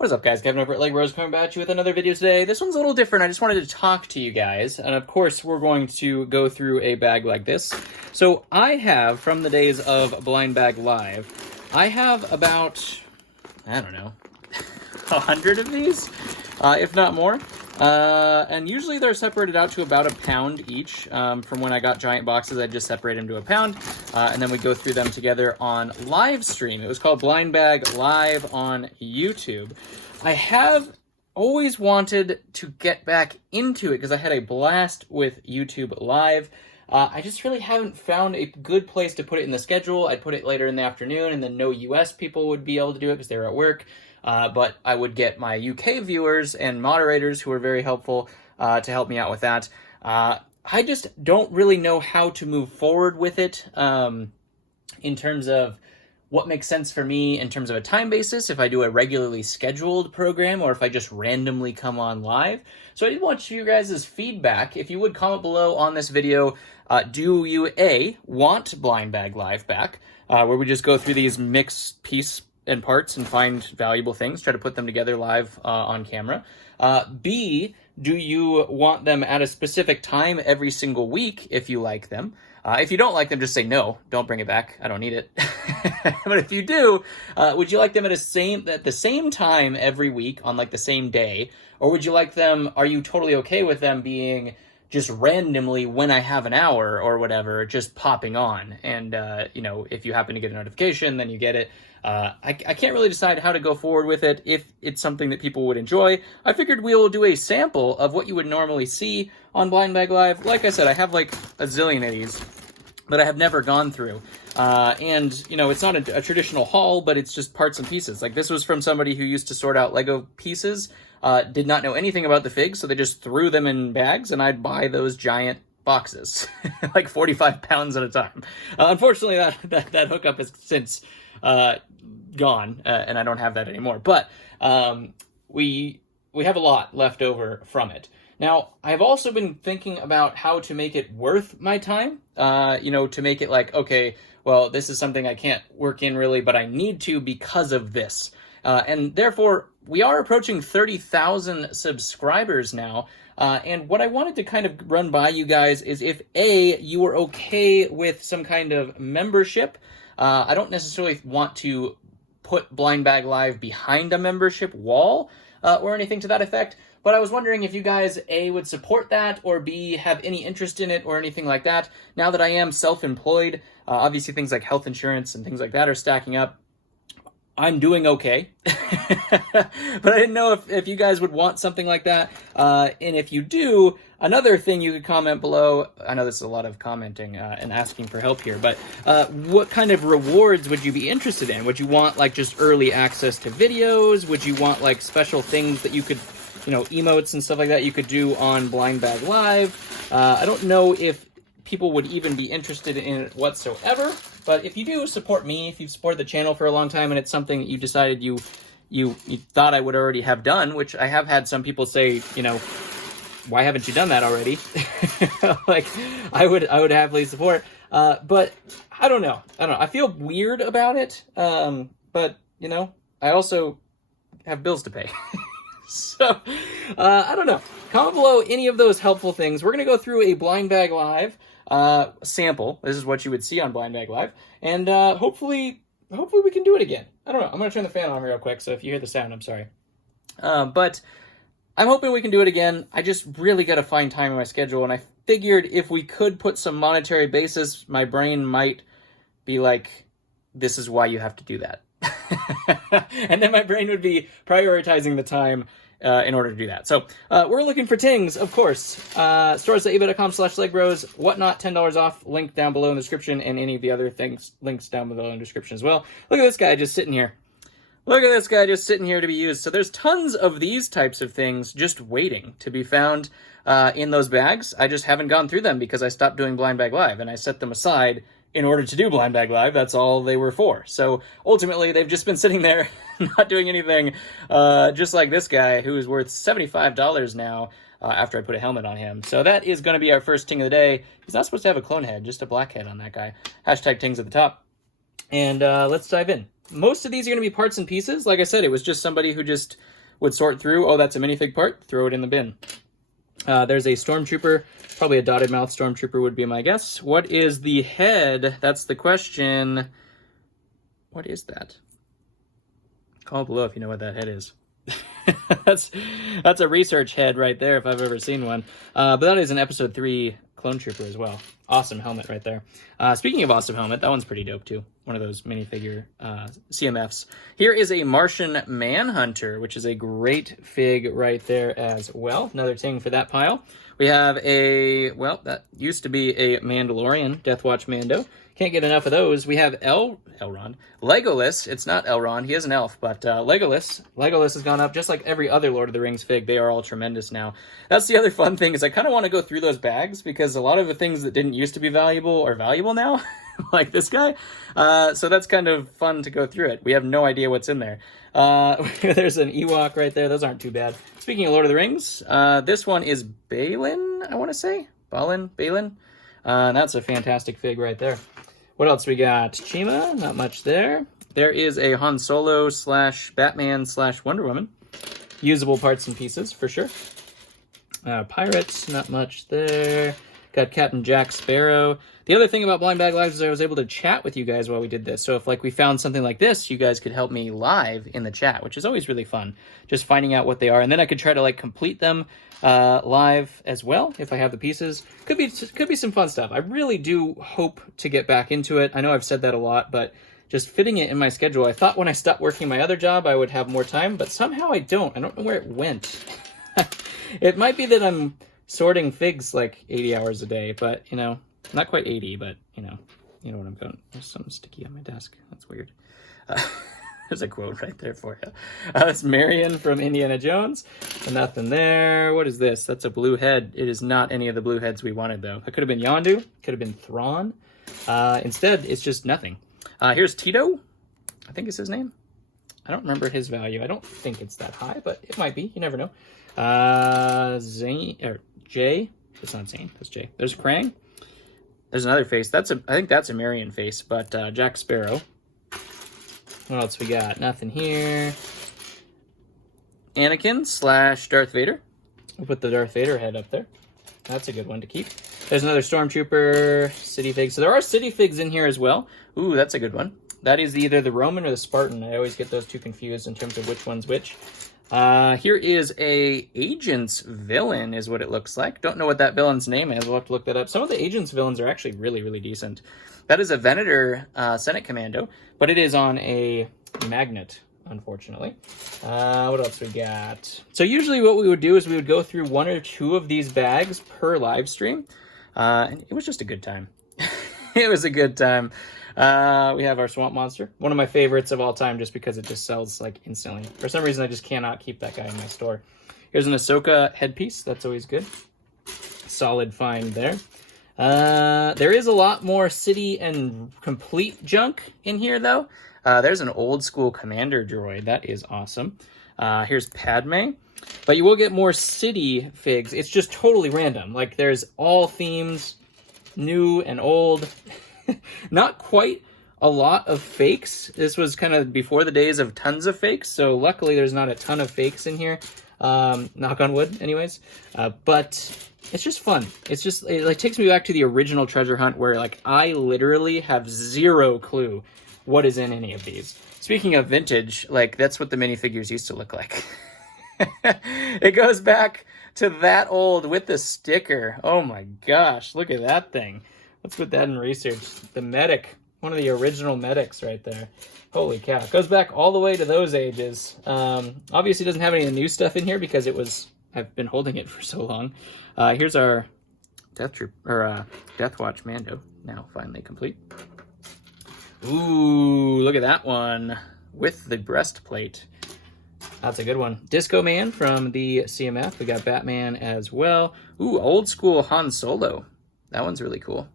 What is up, guys? Kevin over at Leg Bros coming at you with another video today. This one's a little different. I just wanted to talk to you guys, and of course we're going to go through a bag like this. So I have, from the days of Blind Bag Live, I have about, I don't know, 100 of these, if not more. And usually they're separated out to about a pound each. From when I got giant boxes, I just separate them to a pound, and then we go through them together on live stream. It was called Blind Bag Live on YouTube. I have always wanted to get back into it because I had a blast with YouTube Live. I just really haven't found a good place to put it in the schedule. I'd put it later in the afternoon, and then no US people would be able to do it because they were at work. But I would get my UK viewers and moderators who were very helpful to help me out with that. I just don't really know how to move forward with it in terms of what makes sense for me in terms of a time basis, if I do a regularly scheduled program or if I just randomly come on live. So I did want you guys' feedback. If you would comment below on this video, do you A, want Blind Bag Live back, where we just go through these mixed piece and parts and find valuable things, try to put them together live on camera. B, do you want them at a specific time every single week if you like them? If you don't like them, just say no, don't bring it back, I don't need it. But if you do, would you like them at the same time every week on like the same day? Or would you like them, are you totally okay with them being just randomly when I have an hour or whatever, just popping on? And, you know, if you happen to get a notification, then you get it. I can't really decide how to go forward with it, if it's something that people would enjoy. I figured we will do a sample of what you would normally see on Blind Bag Live. Like I said, I have like a zillion of these that I have never gone through. And, you know, it's not a traditional haul, but it's just parts and pieces. Like this was from somebody who used to sort out Lego pieces, did not know anything about the figs, so they just threw them in bags, and I'd buy those giant boxes, like 45 pounds at a time. Unfortunately, that hookup has since gone, and I don't have that anymore. But we have a lot left over from it. Now, I've also been thinking about how to make it worth my time, you know, to make it like, okay, well, this is something I can't work in really, but I need to because of this. And therefore, we are approaching 30,000 subscribers now. And what I wanted to kind of run by you guys is if A, you were okay with some kind of membership. I don't necessarily want to put Blind Bag Live behind a membership wall or anything to that effect. But I was wondering if you guys, A, would support that, or B, have any interest in it or anything like that. Now that I am self-employed, obviously things like health insurance and things like that are stacking up. I'm doing okay. But I didn't know if you guys would want something like that. And if you do, another thing you could comment below. I know this is a lot of commenting and asking for help here, but what kind of rewards would you be interested in? Would you want like just early access to videos? Would you want like special things that you could, you know, emotes and stuff like that you could do on Blind Bag Live? I don't know if people would even be interested in it whatsoever, but if you do support me, if you've supported the channel for a long time and it's something that you decided you thought I would already have done, which I have had some people say, you know, why haven't you done that already? Like, I would happily support, but I don't know. I feel weird about it, but, you know, I also have bills to pay. So, I don't know. Comment below any of those helpful things. We're going to go through a Blind Bag Live sample. This is what you would see on Blind Bag Live. And hopefully we can do it again. I don't know. I'm going to turn the fan on real quick, so if you hear the sound, I'm sorry. But I'm hoping we can do it again. I just really got to find time in my schedule, and I figured if we could put some monetary basis, my brain might be like, this is why you have to do that. And then my brain would be prioritizing the time in order to do that. So we're looking for tings, of course. Stores.ebay.com/legbros, whatnot, $10 off, link down below in the description, and any of the other things, links down below in the description as well. Look at this guy just sitting here. Look at this guy just sitting here to be used. So there's tons of these types of things just waiting to be found in those bags. I just haven't gone through them because I stopped doing Blind Bag Live, and I set them aside in order to do Blind Bag Live. That's all they were for. So ultimately, they've just been sitting there, not doing anything, just like this guy, who is worth $75 now after I put a helmet on him. So that is going to be our first ting of the day. He's not supposed to have a clone head, just a black head on that guy. Hashtag tings at the top. And let's dive in. Most of these are going to be parts and pieces. Like I said, it was just somebody who just would sort through, oh, that's a minifig part, throw it in the bin. There's a Stormtrooper, probably a dotted mouth Stormtrooper would be my guess. What is the head? That's the question. What is that? Comment below if you know what that head is. That's a research head right there if I've ever seen one. But that is an episode 3 clone trooper as well. Awesome helmet right there. Speaking of awesome helmet, that one's pretty dope too. One of those minifigure CMFs. Here is a Martian Manhunter, which is a great fig right there as well. Another thing for that pile. We have a, well, that used to be a Mandalorian, Death Watch Mando. Can't get enough of those. We have Elrond. Legolas. It's not Elrond. He is an elf, but Legolas. Legolas has gone up just like every other Lord of the Rings fig. They are all tremendous now. That's the other fun thing is I kind of want to go through those bags because a lot of the things that didn't used to be valuable are valuable now, like this guy. So that's kind of fun to go through it. We have no idea what's in there. There's an Ewok right there. Those aren't too bad. Speaking of Lord of the Rings, this one is Balin, I want to say. Balin. That's a fantastic fig right there. What else we got? Chima, not much there. There is a Han Solo / Batman / Wonder Woman. Usable parts and pieces, for sure. Pirates, not much there. Got Captain Jack Sparrow. The other thing about Blind Bag Lives is I was able to chat with you guys while we did this. So if like we found something like this, you guys could help me live in the chat, which is always really fun. Just finding out what they are. And then I could try to like complete them live as well if I have the pieces. Could be some fun stuff. I really do hope to get back into it. I know I've said that a lot, but just fitting it in my schedule. I thought when I stopped working my other job, I would have more time, but somehow I don't. I don't know where it went. It might be that I'm sorting figs like 80 hours a day, but you know, not quite 80, but you know what I'm going. There's something sticky on my desk. That's weird. There's a quote right there for you. That's Marion from Indiana Jones. Nothing there. What is this? That's a blue head. It is not any of the blue heads we wanted, though. It could have been Yondu. Could have been Thrawn. Instead, it's just nothing. Here's Tito. I think is his name. I don't remember his value. I don't think it's that high, but it might be. You never know. Zane or Jay. It's not Zane. That's Jay. There's Krang. There's another face. I think that's a Marion face, but Jack Sparrow. What else we got? Nothing here. Anakin / Darth Vader. We'll put the Darth Vader head up there. That's a good one to keep. There's another Stormtrooper, City Fig. So there are City Figs in here as well. Ooh, that's a good one. That is either the Roman or the Spartan. I always get those two confused in terms of which one's which. Here is a Agent's villain is what it looks like. Don't know what that villain's name is. We'll have to look that up. Some of the Agent's villains are actually really, really decent. That is a Venator Senate Commando, but it is on a magnet, unfortunately. What else we got? So usually what we would do is we would go through 1 or 2 of these bags per live stream. And it was just a good time. It was a good time. We have our Swamp Monster, one of my favorites of all time just because it just sells like instantly. For some reason, I just cannot keep that guy in my store. Here's an Ahsoka headpiece. That's always good. Solid find there. There is a lot more city and complete junk in here, though. There's an old school commander droid. That is awesome. Here's Padme. But you will get more city figs. It's just totally random. Like, there's all themes, new and old. Not quite a lot of fakes. This was kind of before the days of tons of fakes, so luckily there's not a ton of fakes in here. Knock on wood, anyways. But it's just fun. It's just, it like takes me back to the original treasure hunt where like I literally have zero clue what is in any of these. Speaking of vintage, like that's what the minifigures used to look like. It goes back to that old with the sticker. Oh my gosh, look at that thing. Let's put that in research. The medic, one of the original medics right there. Holy cow. It goes back all the way to those ages. Obviously doesn't have any of the new stuff in here because I've been holding it for so long. Here's our Death Watch Mando, now finally complete. Ooh, look at that one with the breastplate. That's a good one. Disco Man from the CMF. We got Batman as well. Ooh, old school Han Solo. That one's really cool.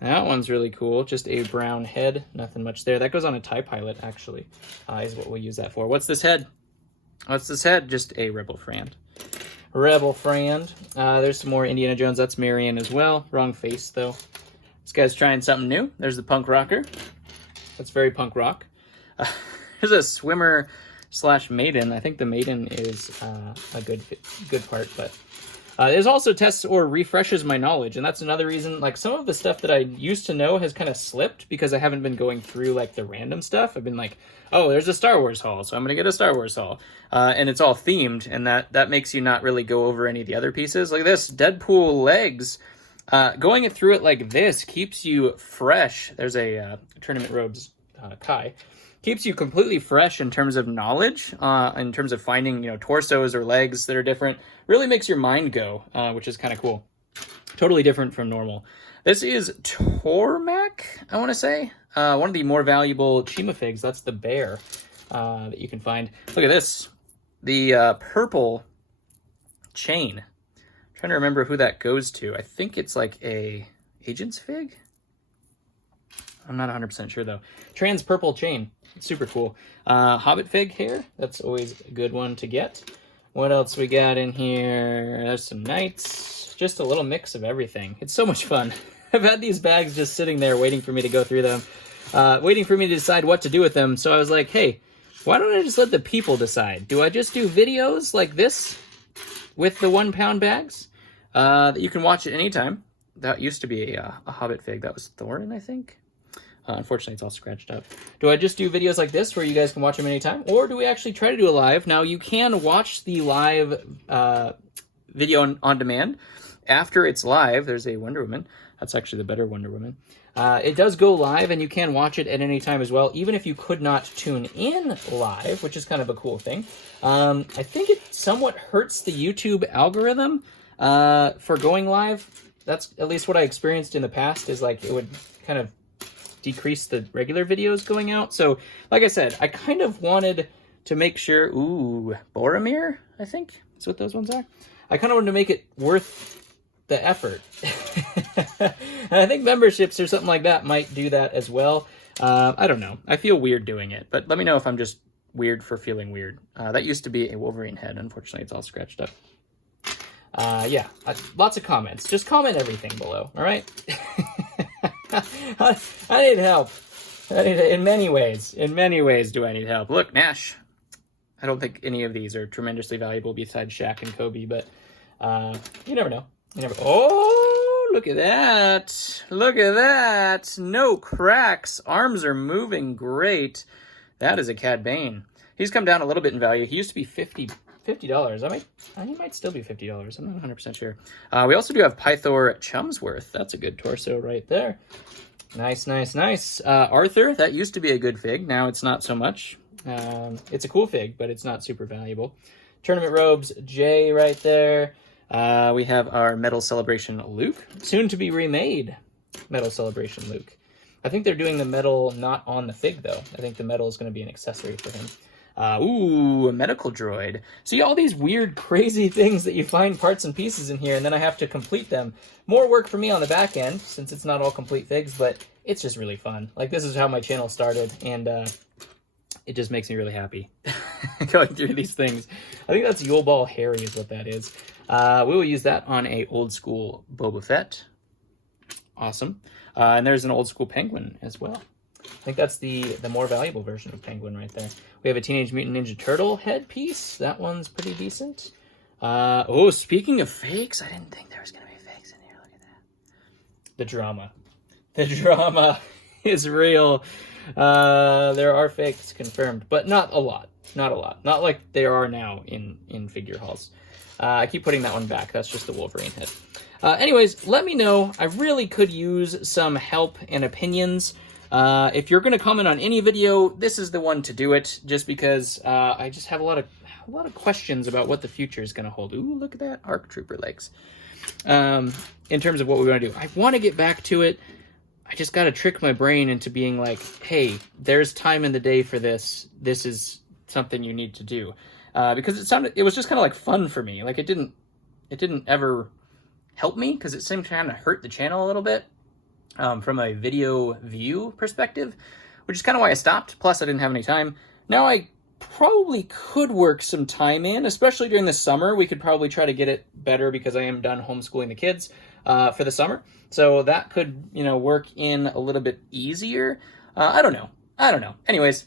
That one's really cool. Just a brown head. Nothing much there. That goes on a TIE pilot, actually, is what we'll use that for. What's this head? What's this head? Just a Rebel Friend. Rebel Friend. There's some more Indiana Jones. That's Marion as well. Wrong face, though. This guy's trying something new. There's the punk rocker. That's very punk rock. There's a swimmer / maiden. I think the maiden is a good part, but there's also tests or refreshes my knowledge, and that's another reason, like, some of the stuff that I used to know has kind of slipped because I haven't been going through, like, the random stuff. I've been like, oh, there's a Star Wars haul, so I'm going to get a Star Wars haul. And it's all themed, and that makes you not really go over any of the other pieces. Like this, Deadpool legs. Going through it like this keeps you fresh. There's a Tournament Robes Kai. Keeps you completely fresh in terms of knowledge, in terms of finding, torsos or legs that are different. Really makes your mind go, which is kind of cool. Totally different from normal. This is Tormac, I want to say. One of the more valuable Chima figs. That's the bear that you can find. Look at this. The purple chain. I'm trying to remember who that goes to. I think it's like a Agent's fig? I'm not 100% sure, though. Trans purple chain. Super cool. Hobbit fig here. That's always a good one to get. What else we got in here? There's some knights. Just a little mix of everything. It's so much fun. I've had these bags just sitting there waiting for me to go through them. Waiting for me to decide what to do with them. So I was like, hey, why don't I just let the people decide? Do I just do videos like this with the 1 pound bags that you can watch at any time? That used to be a Hobbit fig. That was Thorin, I think. Unfortunately, it's all scratched up. Do I just do videos like this where you guys can watch them anytime? Or do we actually try to do a live? Now, you can watch the live video on demand. After it's live, there's a Wonder Woman. That's actually the better Wonder Woman. It does go live, and you can watch it at any time as well, even if you could not tune in live, which is kind of a cool thing. I think it somewhat hurts the YouTube algorithm for going live. That's at least what I experienced in the past, is like it would kind of decrease the regular videos going out. So, like I said, I kind of wanted to make sure... Ooh, Boromir, I think that's what those ones are. I kind of wanted to make it worth the effort. And I think memberships or something like that might do that as well. I don't know. I feel weird doing it, but let me know if I'm just weird for feeling weird. That used to be a Wolverine head. Unfortunately, it's all scratched up. Yeah, lots of comments. Just comment everything below, all right? I need help. In many ways. In many ways do I need help. Look, Nash. I don't think any of these are tremendously valuable besides Shaq and Kobe, but you never know. Oh, look at that. Look at that. No cracks. Arms are moving great. That is a Cad Bane. He's come down a little bit in value. He used to be $50. He might still be $50. I'm not 100% sure. We also do have Pythor Chumsworth. That's a good torso right there. Nice, nice, nice. Arthur, that used to be a good fig. Now it's not so much. It's a cool fig, but it's not super valuable. Tournament Robes, Jay right there. We have our Metal Celebration Luke. Soon to be remade Metal Celebration Luke. I think they're doing the metal not on the fig, though. I think the metal is going to be an accessory for him. Ooh, a medical droid. See all these weird, crazy things that you find parts and pieces in here, and then I have to complete them. More work for me on the back end, since it's not all complete figs, but it's just really fun. Like, this is how my channel started, and it just makes me really happy going through these things. I think that's Yule Ball Harry is what that is. We will use that on a old school Boba Fett. Awesome. And there's an old school Penguin as well. I think that's the more valuable version of Penguin right there. We have a Teenage Mutant Ninja Turtle headpiece. That one's pretty decent. Oh, speaking of fakes, I didn't think there was going to be fakes in here. Look at that. The drama. The drama is real. There are fakes confirmed, but not a lot. Not a lot. Not like there are now in figure hauls. I keep putting that one back. That's just the Wolverine head. Anyways, let me know. I really could use some help and opinions. If you're going to comment on any video, this is the one to do it, just because I just have a lot of questions about what the future is going to hold. Ooh, look at that, ARC Trooper legs. In terms of what we're going to do, I want to get back to it. I just got to trick my brain into being like, hey, there's time in the day for this. This is something you need to do, because it was just kind of like fun for me. Like it didn't ever help me, because it seemed to kind of hurt the channel a little bit. From a video view perspective, which is kind of why I stopped. Plus, I didn't have any time. Now I probably could work some time in, especially during the summer. We could probably try to get it better because I am done homeschooling the kids for the summer. So that could, work in a little bit easier. I don't know. I don't know. Anyways,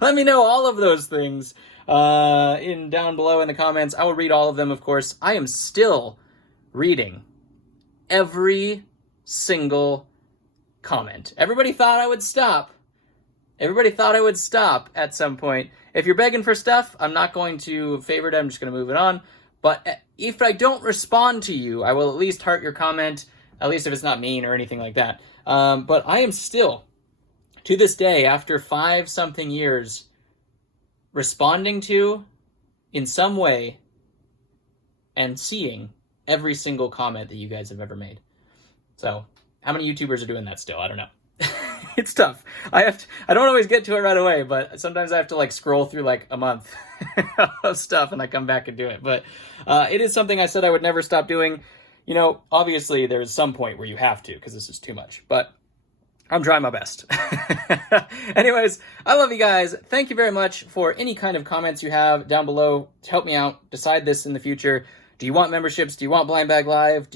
let me know all of those things down below in the comments. I will read all of them, of course. I am still reading every single comment. Everybody thought I would stop. Everybody thought I would stop at some point. If you're begging for stuff, I'm not going to favorite it. I'm just going to move it on. But if I don't respond to you, I will at least heart your comment, at least if it's not mean or anything like that. But I am still, to this day, after 5-something years, responding to, in some way, and seeing every single comment that you guys have ever made. So, how many YouTubers are doing that still? I don't know. It's tough. I don't always get to it right away, but sometimes I have to like scroll through like a month of stuff and I come back and do it. But it is something I said I would never stop doing. You know, obviously there's some point where you have to, because this is too much, but I'm trying my best. Anyways, I love you guys. Thank you very much for any kind of comments you have down below to help me out decide this in the future. Do you want memberships? Do you want Blind Bag Live?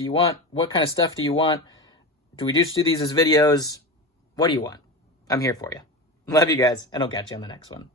What kind of stuff do you want? Do we just do these as videos? What do you want? I'm here for you. Love you guys, and I'll catch you on the next one.